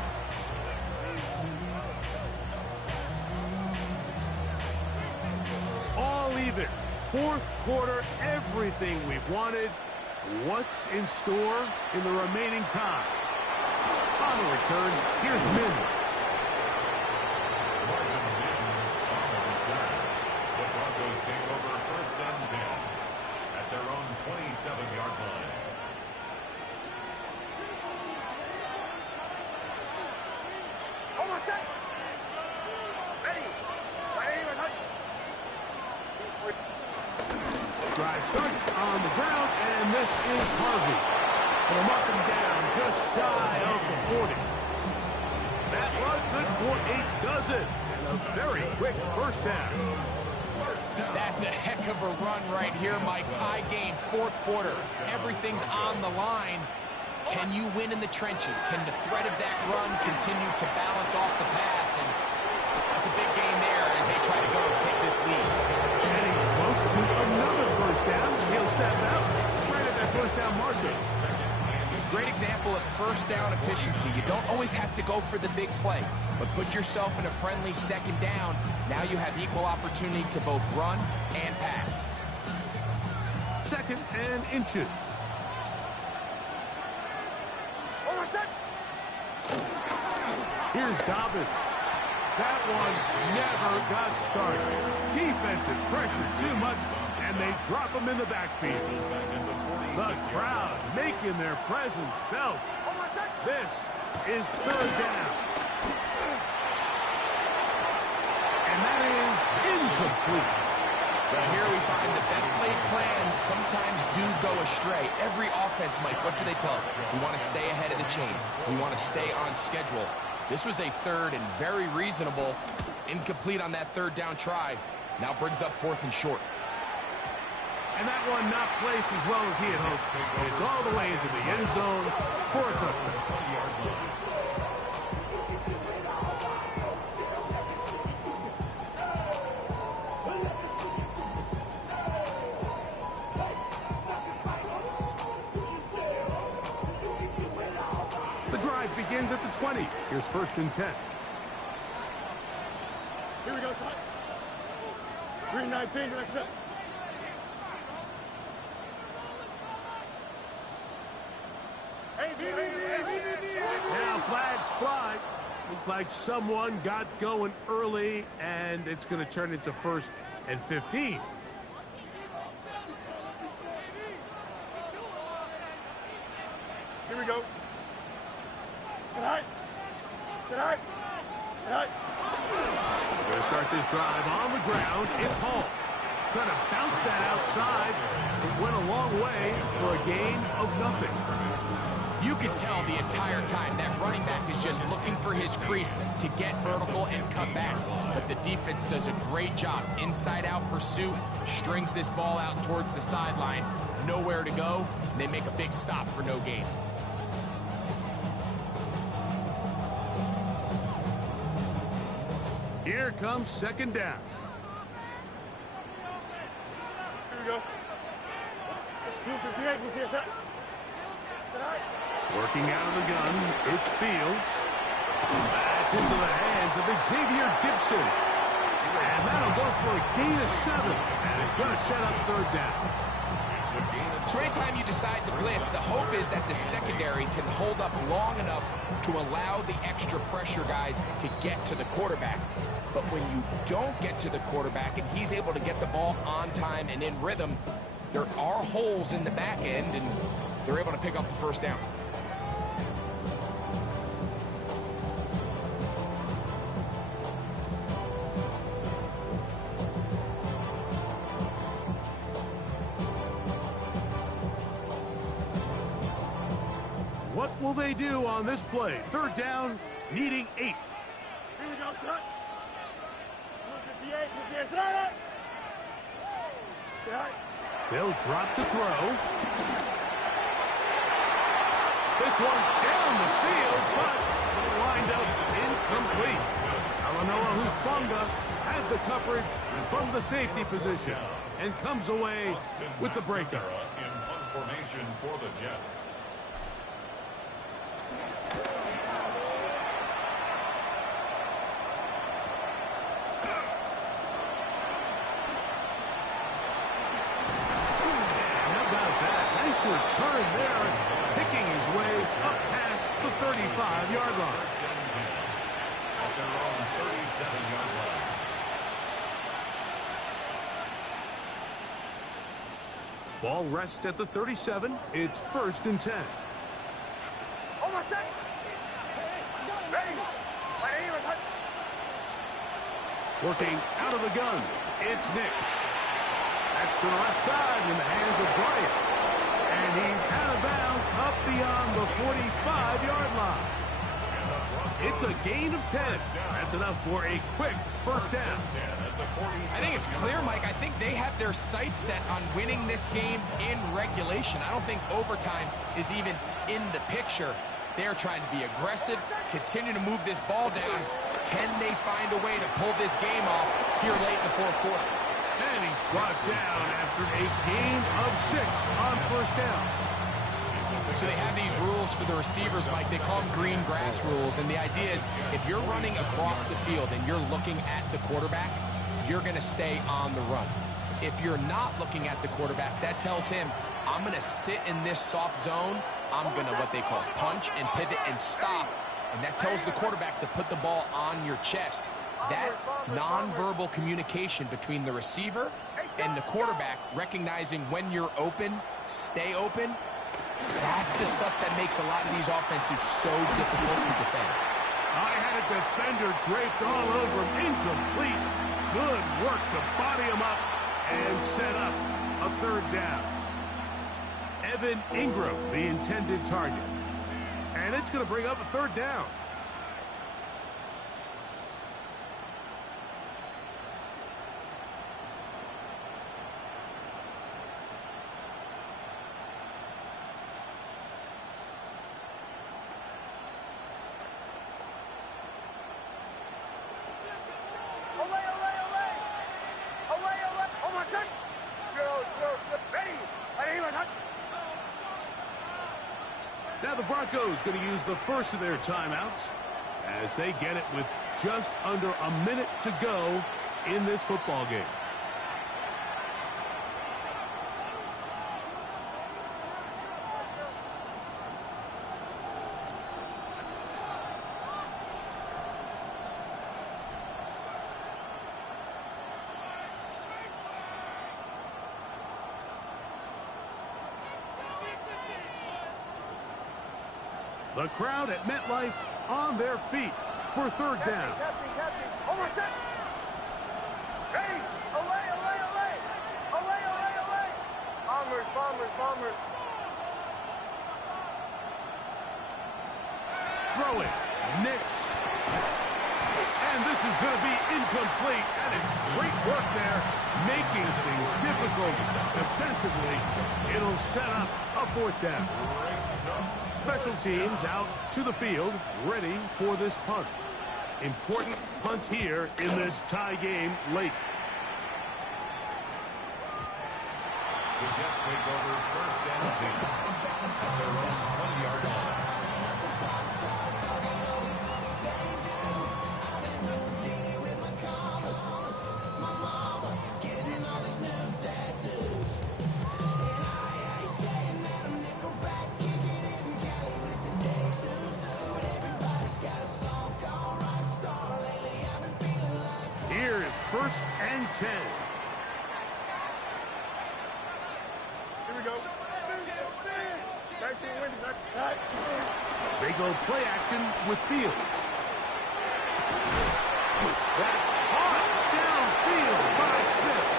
All even. Fourth quarter, everything we've wanted. What's in store in the remaining time? On the return, here's Mims. Marvin Mims on the return. The Broncos take over 1st and 10 at their own 27-yard line. Drive starts on the ground, and this is Harvey. They'll mark him down just shy of the 40. That run good for 8 dozen, and a very quick first down. That's a heck of a run right here, Mike. Tie game, fourth quarter. Everything's on the line. Can you win in the trenches? Can the threat of that run continue to balance off the pass? And that's a big gain there as they try to go take this lead. And he's close to another first down. He'll step out, right at that first down marker. Great example of first down efficiency. You don't always have to go for the big play, but put yourself in a friendly second down. Now you have equal opportunity to both run and pass. 2nd and inches. Here's Dobbins. That one never got started. Defensive pressure too much, and they drop him in the backfield. The crowd making their presence felt. This is 3rd down. And that is incomplete. Well, here we find the best laid plans sometimes do go astray. Every offense, Mike, what do they tell us? We want to stay ahead of the chains. We want to stay on schedule. This was a 3rd and very reasonable. Incomplete on that 3rd down try. Now brings up 4th and short. And that one not placed as well as he had hoped. And it's all the way into the end zone for a touchdown. The drive begins at the 20. Here's 1st and 10. Here we go, son. 3:19, next up. Now flags fly. Looked like someone got going early, and it's going to turn into 1st and 15. Here we go. Sit high. Sit high. Sit high. We're going to start this drive on the ground. It's Hall. trying to bounce that outside. It went a long way for a gain of nothing. You can tell the entire time that running back is just looking for his crease to get vertical and cut back. But the defense does a great job. Inside-out pursuit, strings this ball out towards the sideline. Nowhere to go. They make a big stop for no gain. Here comes second down. Here we go. Working out of the gun, it's Fields. Back into the hands of Xavier Gibson. And that'll go for a gain of 7. And it's going to set up third down. So anytime you decide to blitz, the hope is that the secondary can hold up long enough to allow the extra pressure guys to get to the quarterback. But when you don't get to the quarterback and he's able to get the ball on time and in rhythm, there are holes in the back end, and they're able to pick up the first down. What will they do on this play? Third down, needing 8. Here we go, son. 58, 58, son. They'll drop to throw. This one down the field, but it'll wind up incomplete. Talanoa Hufanga had the coverage from the safety position and comes away with the breakup. In punt formation for the Jets. Return there, picking his way up past the 35-yard line. At their own 37-yard line. Ball rests at the 37. It's 1st and 10. Almost set. Ready. Working out of the gun, it's Nix. That's to the left side in the hands of Bryant. And he's out of bounds up beyond the 45-yard line. It's a gain of 10. That's enough for a quick first down. I think it's clear, Mike. I think they have their sights set on winning this game in regulation. I don't think overtime is even in the picture. They're trying to be aggressive, continue to move this ball down. Can they find a way to pull this game off here late in the fourth quarter? And he's brought down after a gain of 6 on first down. So they have these rules for the receivers, Mike. They call them green grass rules. And the idea is if you're running across the field and you're looking at the quarterback, you're going to stay on the run. If you're not looking at the quarterback, that tells him, I'm going to sit in this soft zone. I'm going to what they call punch and pivot and stop. And that tells the quarterback to put the ball on your chest. That nonverbal communication between the receiver and the quarterback, recognizing when you're open, stay open, that's the stuff that makes a lot of these offenses so difficult to defend. I had a defender draped all over him. Incomplete. Good work to body him up and set up a third down. Evan Ingram, the intended target. And it's going to bring up a third down. Now the Broncos going to use the first of their timeouts as they get it with just under a minute to go in this football game. The crowd at MetLife on their feet for third down. Captain. Almost set. Ready. Away. Bombers. Throw it. Nix. And this is going to be incomplete. That is great work there, making things difficult defensively. It'll set up a fourth down. Special teams out to the field, ready for this punt. Important punt here in this tie game late. The Jets take over first and 10 at their own 20-yard line. Here is first and 10. Here we go. 19 wins. They go play action with Fields. That's hot downfield by Smith.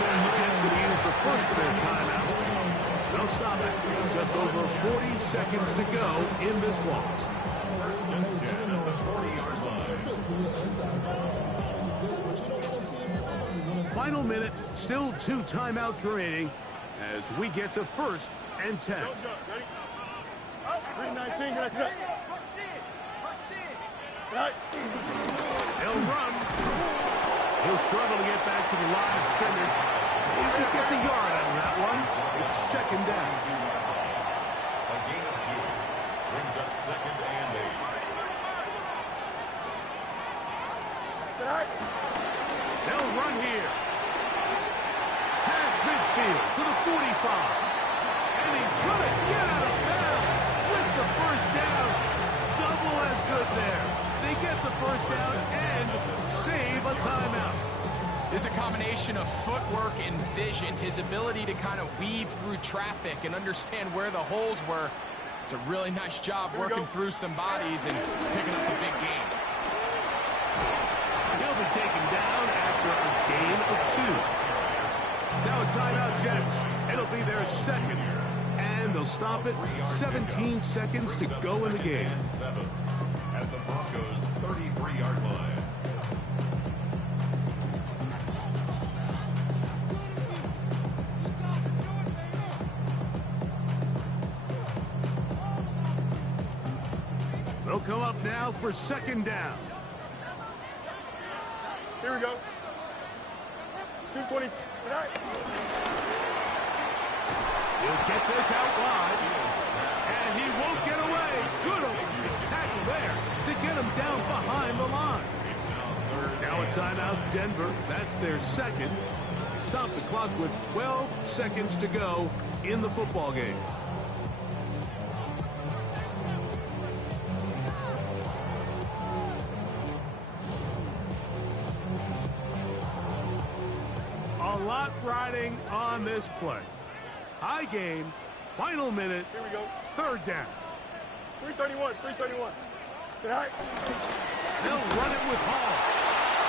And the Jets will use the first of their timeouts. They'll stop it. Just over 40 seconds to go in this one. First and 10 at the 40-yard line. Final minute, still 2 timeouts remaining as we get to first and 10. Don't jump. Ready? 319. Get set. Right. He'll run. He'll struggle to get back to the line of scrimmage. He gets a yard out of that one. It's second down. A gain of 2 brings up second and 8. Right. They'll run here. Past midfield to the 45. And he's going to get out of bounds with the first down. Double as good there. They get the first down and save a timeout. There's a combination of footwork and vision, his ability to kind of weave through traffic and understand where the holes were. It's a really nice job working through some bodies and picking up a big game. He'll be taken down after a gain of 2. Now a timeout, Jets. It'll be their second. And they'll stop it. 17 seconds to go in the game. 7 at the Broncos' 33-yard line. They'll come up now for second down. Here we go. 220. Right. He'll get this out wide. And he won't get away. Good open tackle there to get him down behind the line. Now a timeout, Denver. That's their second. Stop the clock with 12 seconds to go in the football game. A lot riding on this play. Tie game, final minute, Here we go. third down. 331. 331. Right. They'll run it with Hall.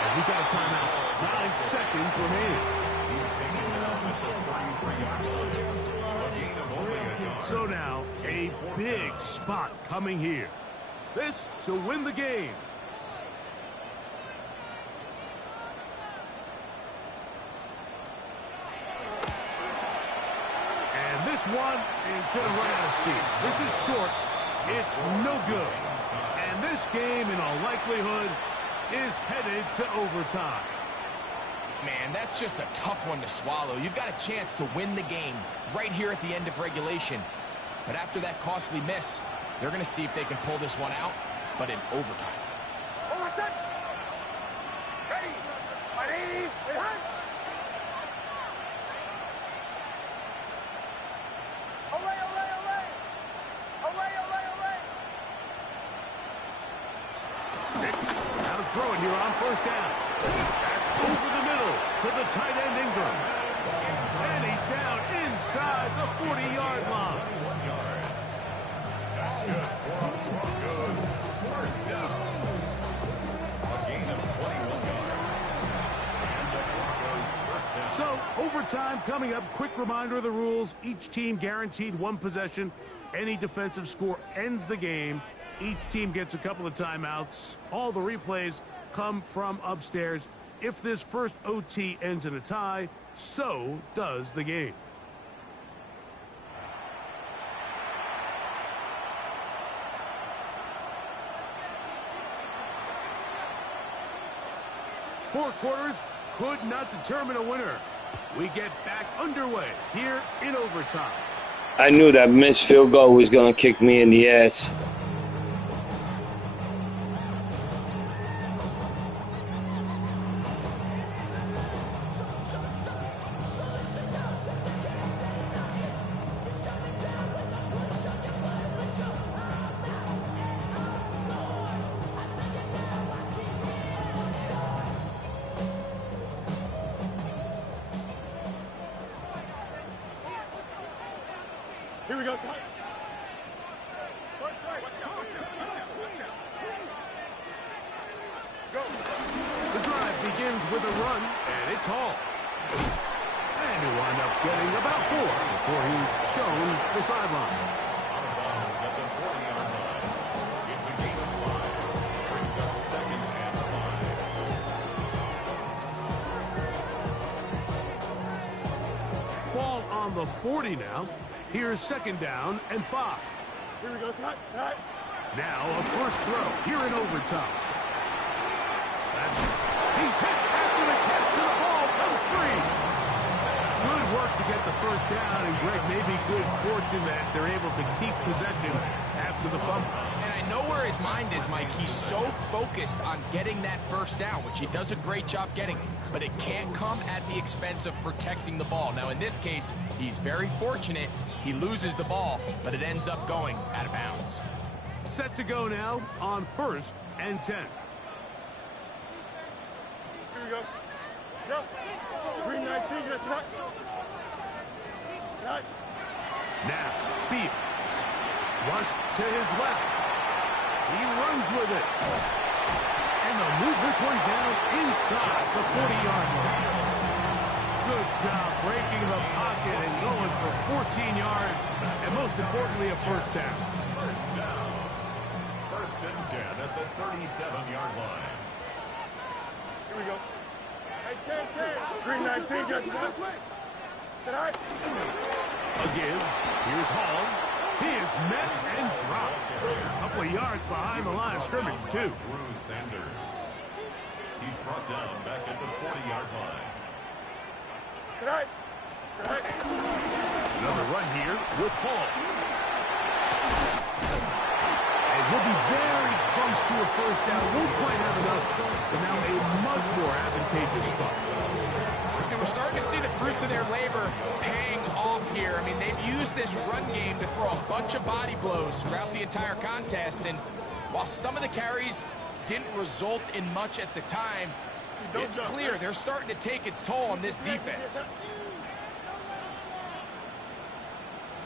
And we got a timeout. 9 seconds remaining. He's taking an official 33-yard line. A gain of only a yard. So now, a big spot coming here. This to win the game. And this one is going to run out of steam. This is short. It's no good. And this game, in all likelihood, is headed to overtime. Man, that's just a tough one to swallow. You've got a chance to win the game right here at the end of regulation. But after that costly miss, they're going to see if they can pull this one out, but in overtime. Over set. Ready. Ready. Behind. Away, away, away. Away, away, away. Now to throw it here on first down. That's over the middle to the tight end Ingram. And he's down inside the 40-yard line. 21 yards. That's good for the Broncos. First down. A gain of 21 yards. And the Broncos' first down. So, overtime coming up. Quick reminder of the rules. Each team guaranteed one possession. Any defensive score ends the game. Each team gets a couple of timeouts. All the replays come from upstairs. If this first OT ends in a tie, so does the game. Four quarters could not determine a winner. We get back underway here in overtime. I knew that missed field goal was going to kick me in the ass. Here we go. The drive begins with a run, and it's Hall. And he'll wind up getting about 4 before he's shown the sideline. Out of bounds at the 40-yard line. It's a gain of 5. Brings up 2nd and 5. Ball on the 40 now. Here's 2nd down and 5. Here we go. Now a first throw here in overtime. He's hit after the catch, and the ball comes free. Good work to get the first down, and Greg, maybe good fortune that they're able to keep possession after the fumble. And I know where his mind is, Mike. He's so focused on getting that first down, which he does a great job getting, but it can't come at the expense of protecting the ball. Now, in this case, he's very fortunate. He loses the ball, but it ends up going out of bounds. Set to go now on 1st and 10. Here we go. Go. Green 19, get that. Right. Now, Fields. Rushed to his left. He runs with it. And they'll move this one down inside the 40-yard line. Good job breaking the pocket and going for 14 yards, and most importantly, a first down. First down. 1st and 10 at the 37-yard line. Here we go. Hey, 10. Green 19, get that. Sit high. Again, here's Hall. He is met and dropped. A couple of yards behind the line of scrimmage, too. Drew Sanders. He's brought down back at the 40-yard line. Sit high. Another run here with Hall. And he'll be very close to a first down. Won't quite have enough, but now a much more advantageous spot. And we're starting to see the fruits of their labor paying off here. I mean, they've used this run game to throw a bunch of body blows throughout the entire contest. And while some of the carries didn't result in much at the time, it's clear they're starting to take its toll on this defense.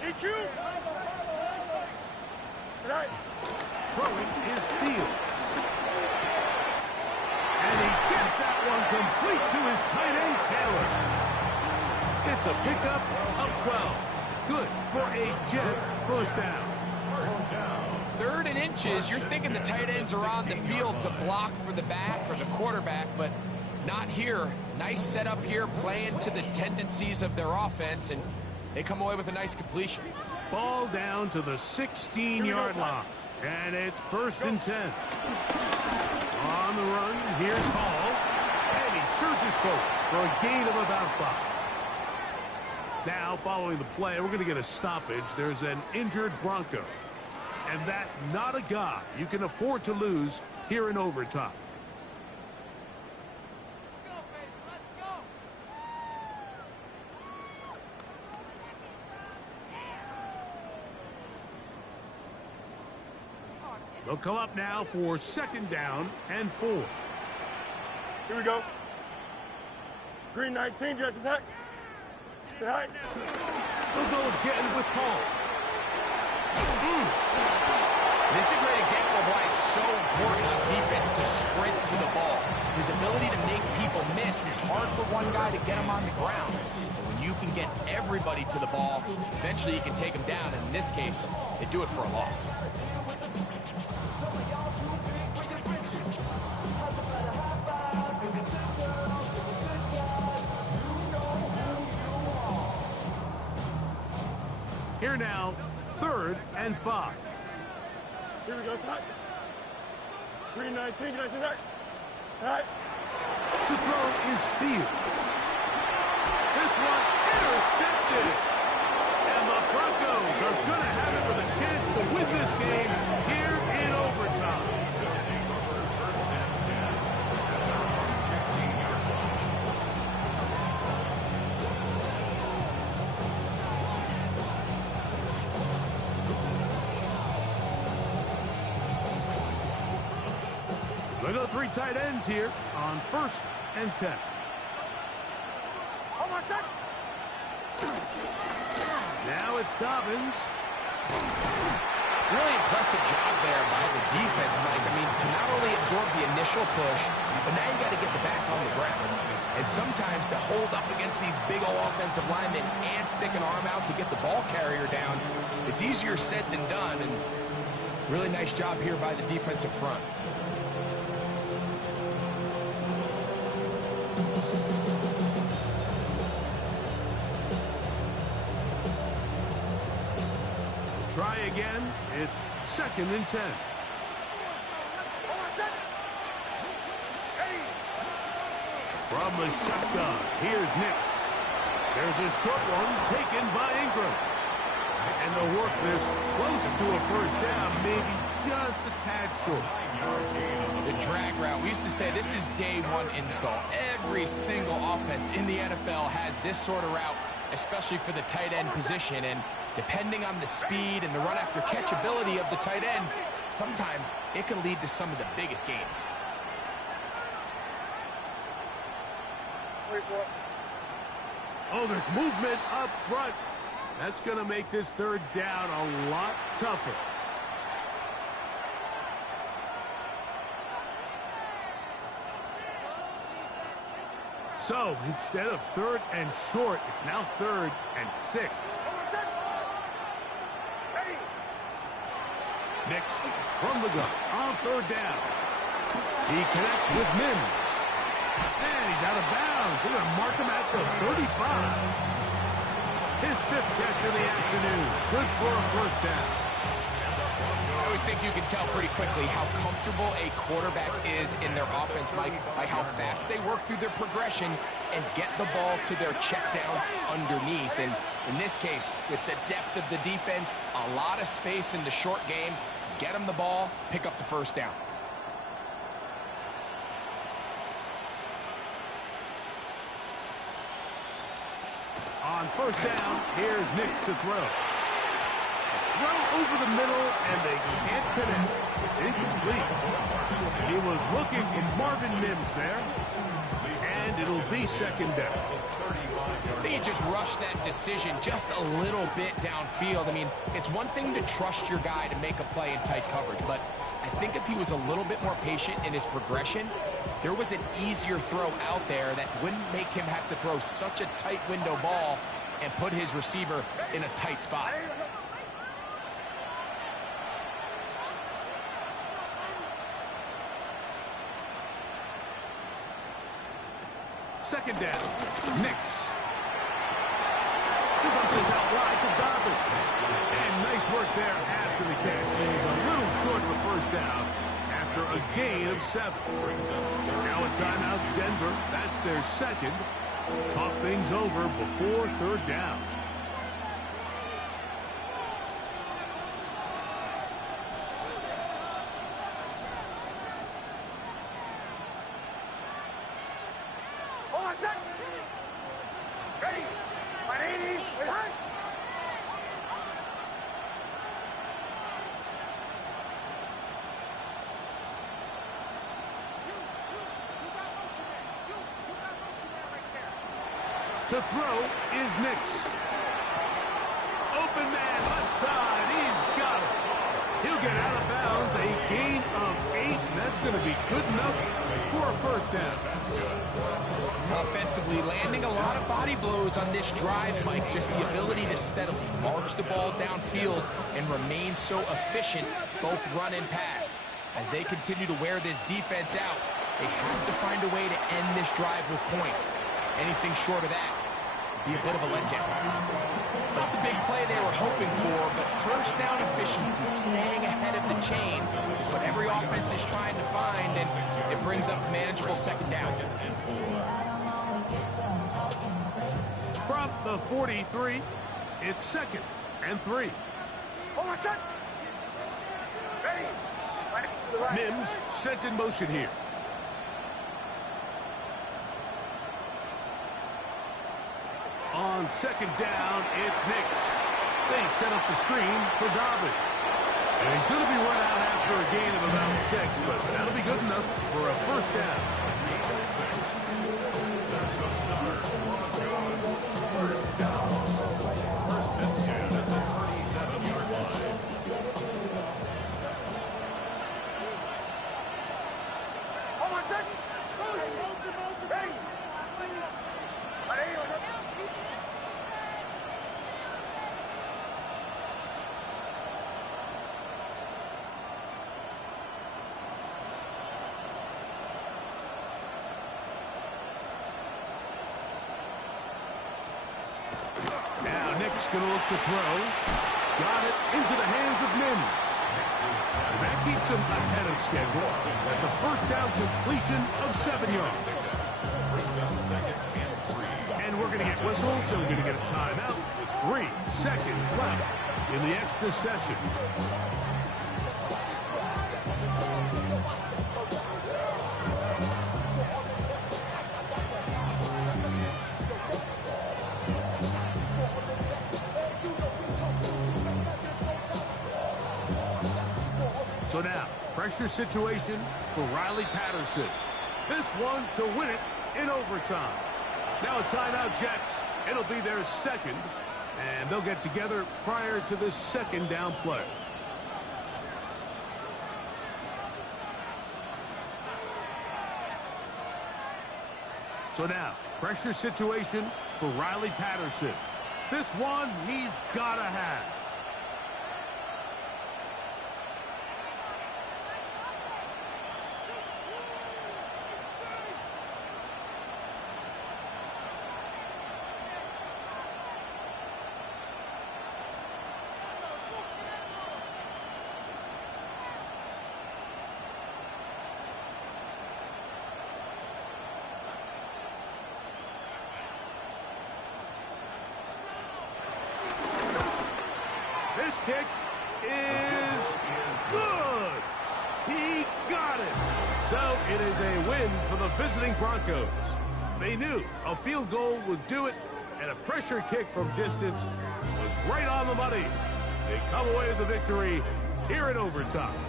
EQ. Right. Throwing is Fields. And he gets that one complete to his tight end, Taylor. It's a pickup of 12. Good for a Jets first down. 3rd and inches, you're thinking the tight ends are on the field to block for the back or the quarterback, but not here. Nice setup here, playing to the tendencies of their offense, and they come away with a nice completion. Ball down to the 16-yard line. And it's 1st and 10. On the run, here's Hall. And he surges forward for a gain of about 5. Now, following the play, we're going to get a stoppage. There's an injured Bronco. And that's not a guy you can afford to lose here in overtime. They'll come up now for 2nd down and 4. Here we go. Green 19, get that. Sit high. They'll go again with Hall. This is a great example of why it's so important on defense to sprint to the ball. His ability to make people miss is hard for one guy to get him on the ground. But when you can get everybody to the ball, eventually you can take them down. And in this case, they do it for a loss. Here now, 3rd and 5. Here we go, Scott. 3-19, can I see that? All right. To throw is Fields. This one intercepted. And the Broncos are going to have it with a chance to win this game here in overtime. They go 3 tight ends here on 1st and 10. Hold on, shot. Now it's Dobbins. Really impressive job there by the defense, Mike. I mean, to not only absorb the initial push, but now you got to get the back on the ground. And sometimes to hold up against these big old offensive linemen and stick an arm out to get the ball carrier down, it's easier said than done. And really nice job here by the defensive front. Try again. It's 2nd and 10. From the shotgun, here's Nix. There's a short one taken by Ingram. And they'll work this close to a 1st down, maybe just a tad short. The drag route. We used to say this is day 1 install. Every single offense in the NFL has this sort of route, especially for the tight end position. And depending on the speed and the run after catch ability of the tight end, sometimes it can lead to some of the biggest gains. Oh, there's movement up front. That's going to make this 3rd down a lot tougher. So instead of 3rd and short, it's now 3rd and 6. Nix from the gun on 3rd down. He connects with Mims. And he's out of bounds. They're going to mark him at the 35. His 5th catch of the afternoon. Good for a 1st down. I always think you can tell pretty quickly how comfortable a quarterback is in their offense, Mike, by how fast they work through their progression and get the ball to their check down underneath. And in this case, with the depth of the defense, a lot of space in the short game, get them the ball, pick up the 1st down. On 1st down, here's Nix to throw. Throw over the middle, and they can't connect. It's incomplete. He was looking for Marvin Mims there, and it'll be 2nd down. I think he just rushed that decision just a little bit downfield. I mean, it's one thing to trust your guy to make a play in tight coverage, but I think if he was a little bit more patient in his progression, there was an easier throw out there that wouldn't make him have to throw such a tight window ball and put his receiver in a tight spot. Second down, Nix. He bounces out wide to Dobbins. And nice work there after the catch. He's a little short of a 1st down after a gain of 7. Now a timeout, Denver. That's their 2nd. Talk things over before 3rd down. To throw is Nix. Open man, left side. He's got it. He'll get out of bounds Gain of 8, and that's going to be good enough for a first down. Offensively, landing a lot of body blows on this drive, Mike. Just the ability to steadily march the ball downfield and remain so efficient, both run and pass. As they continue to wear this defense out, they have to find a way to end this drive with points. Anything short of that would be a bit of a letdown. It's not the big play they were hoping for, but first down efficiency, staying ahead of the chains, is what every offense is trying to find, and it brings up a manageable second down. From the 43, it's 2nd and 3. Mims sent in motion here. On 2nd down, it's Nix. They set up the screen for Dobbins. And he's going to be run out after a gain of about 6, but that'll be good enough for a first down. First down. First and 10 at the 37-yard line. Now Nick's going to look to throw. Got it into the hands of Mims. And that keeps him ahead of schedule. That's a first down completion of 7 yards. And we're going to get whistles, so we're going to get a timeout with 3 seconds left in the extra session. So now, pressure situation for Riley Patterson. This one to win it in overtime. Now a timeout, Jets. It'll be their second, and they'll get together prior to this second down play. So now, pressure situation for Riley Patterson. This one he's got to have. This kick is good. He got it. So it is a win for the visiting Broncos. They knew a field goal would do it, and a pressure kick from distance was right on the money. They come away with the victory here in overtime.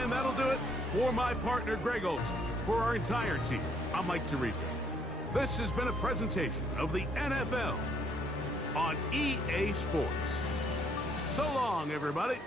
And that'll do it for my partner, Greg Olsen. For our entire team, I'm Mike Tirico. This has been a presentation of the NFL on EA Sports. So long, everybody.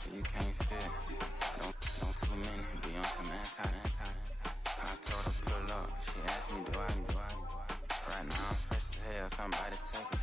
motherfucker, you can't fit. Don't too many be on some anti. I told her pull up, she asked me do I. Right now I'm fresh as hell, somebody take a